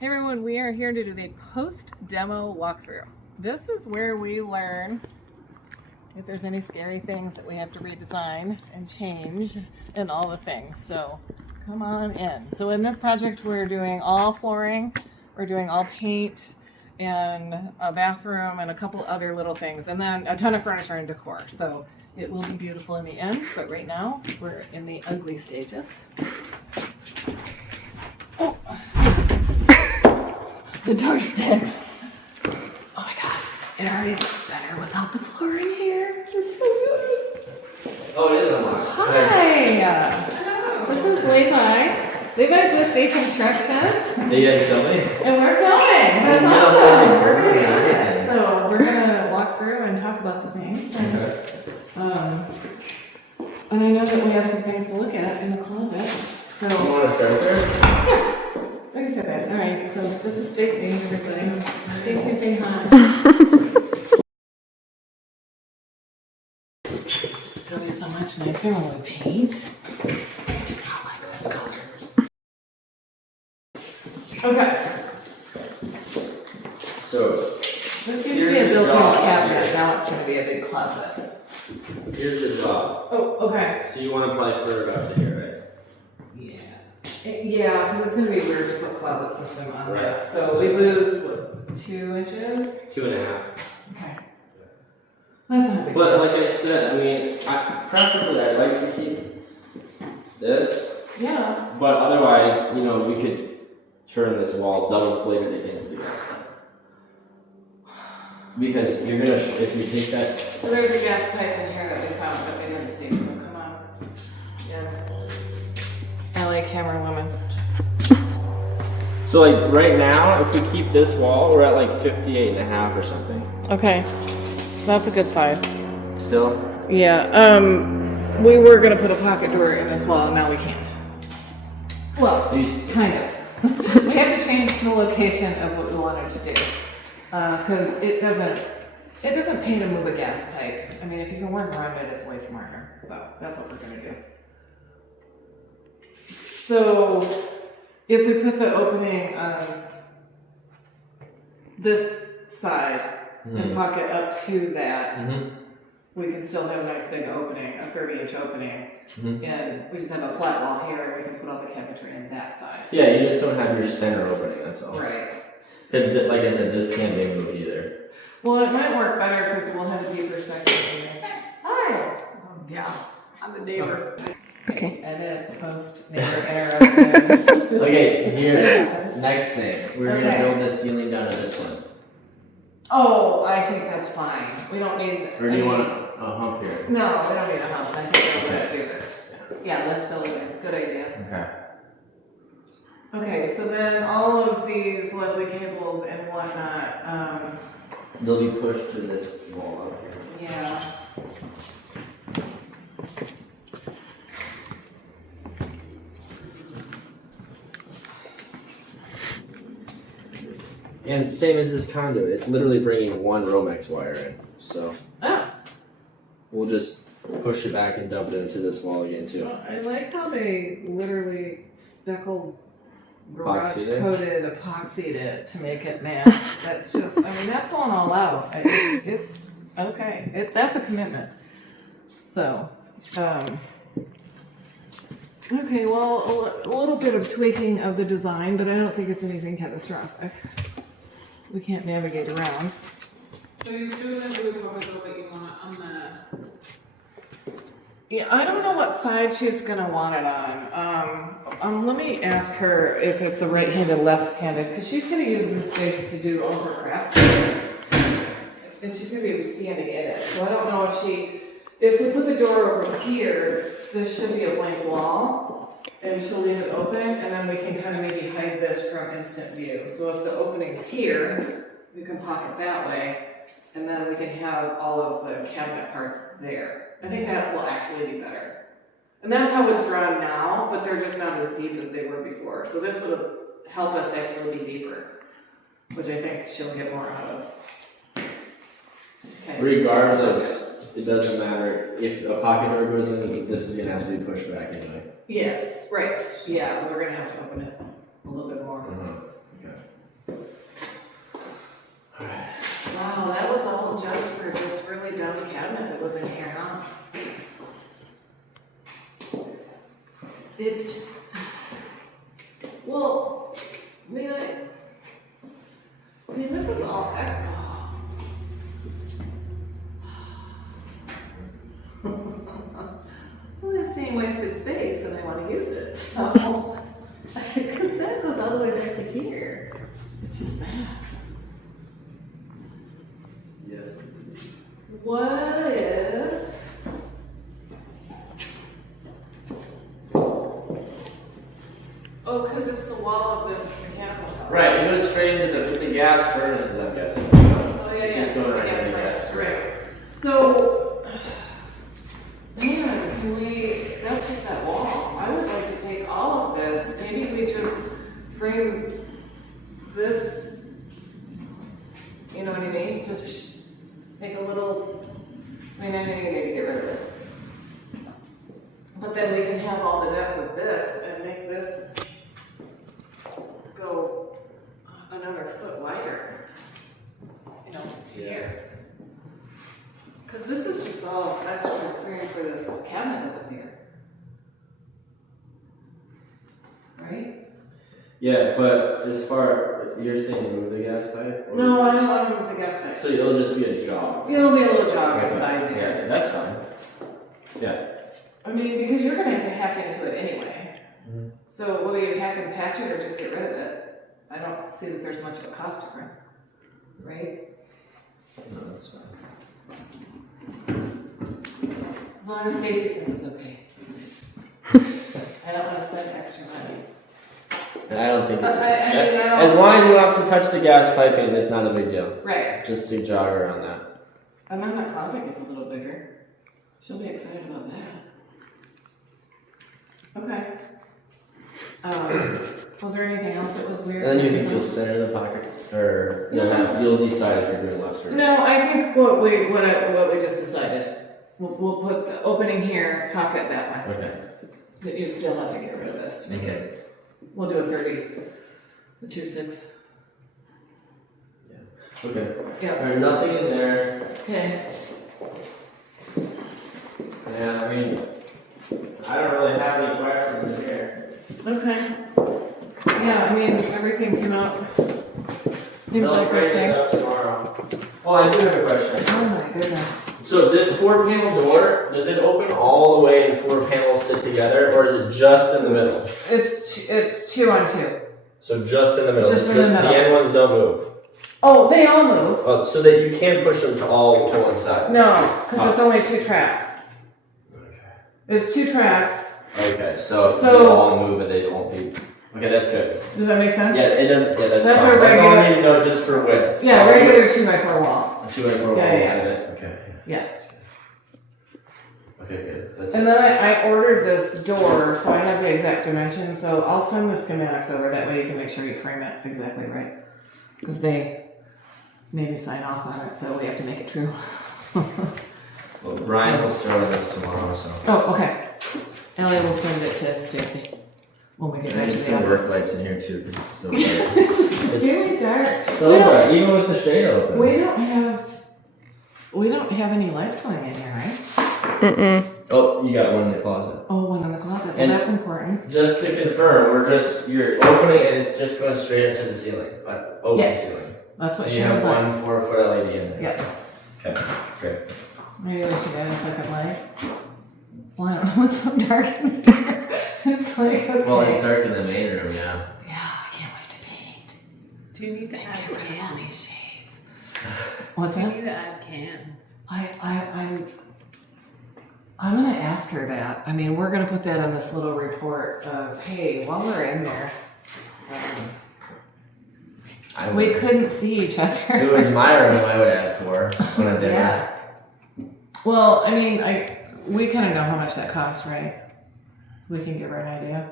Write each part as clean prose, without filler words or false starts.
Hey everyone, we are here to do the post-demo walkthrough. This is where we learn if there's any scary things that we have to redesign and change and all the things. So come on in. So in this project, we're doing all flooring, we're doing all paint and a bathroom and a couple other little things, and then a ton of furniture and decor. So it will be beautiful in the end, but right now we're in the ugly stages. Oh. The door sticks. Oh my gosh, it already looks better without the floor in here. It's so good. Oh, it is unlocked. Hi. This is Levi. Levi's with C Construction. Are you guys filming? And we're filming. That's awesome. We're gonna be on it. So we're gonna walk through and talk about the things. And I know that we have some things to look at in the closet. So You want to start there? yeah. I can say that. All right. So this is Stacy. Everybody. Stacy, say hi. It'll be so much nicer when we paint. I like this color. Okay. So, This used to be a built-in cabinet. Now it's going to be a big closet. here's the job. Oh, okay. So you want to apply fur up to here, right? Yeah, because it's going to be weird to put closet system on Right. that. So we lose, what, 2 inches? 2.5. Okay. That's not a big But deal. like I said, I mean, preferably I'd like to keep this, Yeah. but otherwise, you know, we could turn this wall double plated against the gas pipe. Because you're gonna, if you take that. So there's a gas pipe in here that we found that we didn't see, so come on. Yeah. LA camera woman. So like right now, if we keep this wall, we're at like 58.5 or something. Okay. That's a good size. Still? Yeah. We were gonna put a pocket door in this wall and now we can't. Well, kind of. We have to change the location of what we wanted to do. Because it doesn't pay to move a gas pipe. I mean, if you can work around it, it's way smarter. So that's what we're gonna do. So if we put the opening on this side and pocket up to that, we can still have a nice big opening, a 30-inch opening, and we just have a flat wall here, and we can put all the cabinetry in that side. Yeah, you just don't have your center opening, that's all. Right. Because, like I said, this can't be moved either. Well, it might work better because we'll have a deeper section here. Hi. Yeah, I'm the neighbor. Okay. Edit, post, neighbor interruption. Okay, here, next thing. We're Okay. gonna build this ceiling down to this one. Oh, I think that's fine. We don't need. Or do you want a hump here? No, we don't need a hump. I think that'll look stupid. Yeah, let's fill it in. Good idea. Okay. Okay, so then all of these lovely cables and whatnot, They'll be pushed to this wall up here. yeah. And same as this conduit, it's literally bringing one Romex wire in. So Oh, we'll just push it back and dump it into this wall again too. well, I like how they literally speckled garage Epoxied it? coated epoxied it to make it match. That's just, I mean, that's going all out. It's okay. That's a commitment. So, okay, well, a little bit of tweaking of the design, but I don't think it's anything catastrophic. We can't navigate around. So you're still gonna do a cover door, but you want it on the. Yeah, I don't know what side she's gonna want it on. Let me ask her if it's a right-handed, left-handed, because she's gonna use this space to do all her craft. And she's gonna be standing in it, so I don't know if we put the door over here, this should be a blank wall, and she'll leave it open, and then we can kind of maybe hide this from instant view. So if the opening's here, we can pocket that way, and then we can have all of the cabinet parts there. I think that will actually be better. And that's how it's drawn now, but they're just not as deep as they were before. So this would help us actually be deeper, which I think she'll get more out of. Okay. Regardless, it doesn't matter if a pocket door goes in, this is gonna have to be pushed back anyway. Yes, right. Yeah, we're gonna have to open it a little bit more. Okay. it's just, well, I mean, this is all well, they're saying wasted space and I want to use it, so, because that goes all the way back to here. It's just that. Yeah. What if? Oh, because it's the wall of this mechanical house. Right, it goes straight into it's a gas furnace, I'm guessing. Oh, yeah, It's yeah. just going it's a right into the gas furnace, right. So, man, can we, that's just that wall. I would like to take all of this, maybe we just frame this, you know what I mean? Just make a little, I know you need to get rid of this. But then we can have all the depth of this and make this go another foot wider, you know, to here. Because this is just all extra frame for this cabinet that was here. Right? Yeah, but as far, you're saying move the gas pipe? Or No, I just- don't want to move the gas pipe. So it'll just be a jog? It'll be a little jog inside there. Yeah, that's fine. Yeah. I mean, because you're gonna have to hack into it anyway. Mhm. So whether you hack and patch it or just get rid of it, I don't see that there's much of a cost difference. Right? No, that's fine. As long as Stacy says it's okay. I don't wanna spend extra money. And I don't think But I mean, I don't. as long as you don't have to touch the gas piping, it's not a big deal. Right. Just to jog around that. And then the closet gets a little bigger. She'll be excited about that. Okay. Was there anything else that was weird? And then you think you'll center the pocket, or you'll decide if you're doing left or right. No, I think what we just decided. We'll put the opening here, pocket that way. Okay. But you still have to get rid of this to make it. We'll do a 30, a 2.6. Okay. Yeah. Alright, nothing in there. Okay. Yeah, I mean, I don't really have any questions in here. Okay. Yeah, I mean everything came out. Seems They'll like bring this okay. up tomorrow. Oh, I do have a question. Oh my goodness. So this 4-panel door, does it open all the way and 4 panels sit together, or is it just in the middle? It's 2 on 2. So just in the middle. Just in the middle. The end ones don't move. Oh, they all move. Oh, so that you can't push them to all to one side. No, because it's only 2 tracks. Okay. It's 2 tracks. Okay, so So- they all move, but they won't be. Okay, that's good. Does that make sense? Yeah, it doesn't. Yeah, that's That's fine. a That's all I regular- need to know just for width. Yeah, So regular 2x4 wall. 2 and 4 Yeah, yeah. Okay. Yeah. Okay, good. That's And then I ordered this door, so I have the exact dimensions. So I'll send the schematics over. That way you can make sure you frame it exactly right. Because they made me sign off on it, so we have to make it true. Well, Brian will start on this tomorrow, so. Oh, okay. Ellie will send it to Stacy when we get I back to need the some work office. lights in here too, because it's so dark. It's very dark. So dark, even with the shade open. We don't have any lights going in here, right? Oh, you got one in the closet. Oh, one in the closet. Well, And- that's important. Just to confirm, you're opening and it's just going straight into the ceiling, like open Yes. ceiling. That's what And she you have would like. one 4-foot LED in there. Yes. Okay, great. Maybe we should add a second light. Well, I don't know. It's so dark in here. It's like, okay. Well, it's dark in the main room, yeah. Yeah, I can't wait to paint. Do you need to And add get rid of all cans? these shades. What's Do you that? need to add cans? I'm gonna ask her that. I mean, we're gonna put that on this little report of, hey, while we're in there, we couldn't see each other. If it was my room, I would add 4 on a dimmer. Yeah. Well, I mean, we kind of know how much that costs, right? We can give her an idea.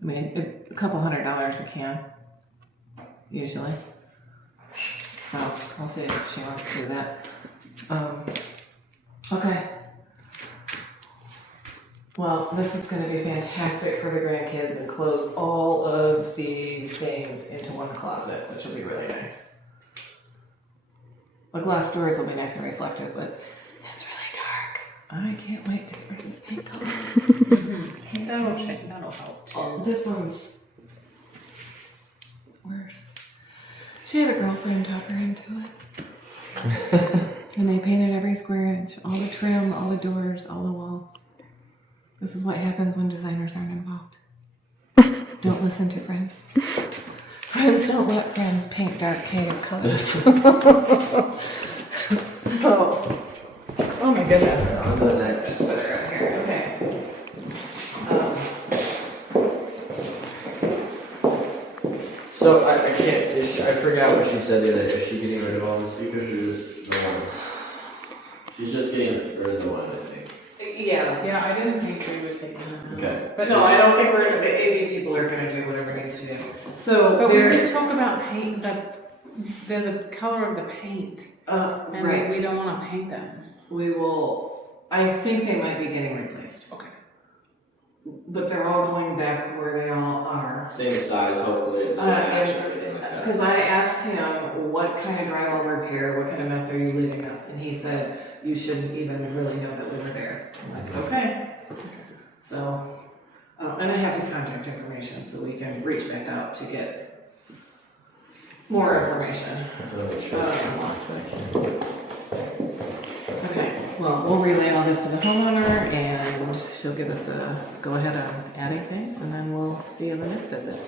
I mean, a couple $100 a can, usually. So I'll see if she wants to do that. Okay. Well, this is going to be fantastic for the grandkids and close all of the things into one closet, which will be really nice. The glass doors will be nice and reflective, but it's really dark. I can't wait to get rid of this paint color. That'll help too. Oh, this one's worse. She had a girlfriend talk her into it. And they painted every square inch, all the trim, all the doors, all the walls. This is what happens when designers aren't involved. Don't listen to friends. Friends don't let friends paint dark shaded colors. So, oh my goodness. On to the next. Put her up here, okay. So I can't. I forgot what she said the other day. Is she getting rid of all the speakers or just the one? She's just getting rid of the one, I think. Yeah. Yeah, I didn't think we were taking that. Okay. But no, I don't think the AV people are gonna do whatever needs to do. So But we there, did talk about paint, the color of the paint, and right. we don't wanna paint them. We will, I think they might be getting replaced. Okay. But they're all going back where they all are. Same size, hopefully. Because I asked him, what kind of drywall repair, what kind of mess are you leaving us? And he said, you shouldn't even really know that we were there. I'm like, okay. So, and I have his contact information, so we can reach back out to get more information. Okay, well, we'll relay all this to the homeowner and she'll give us a go ahead on adding things and then we'll see you in the next visit.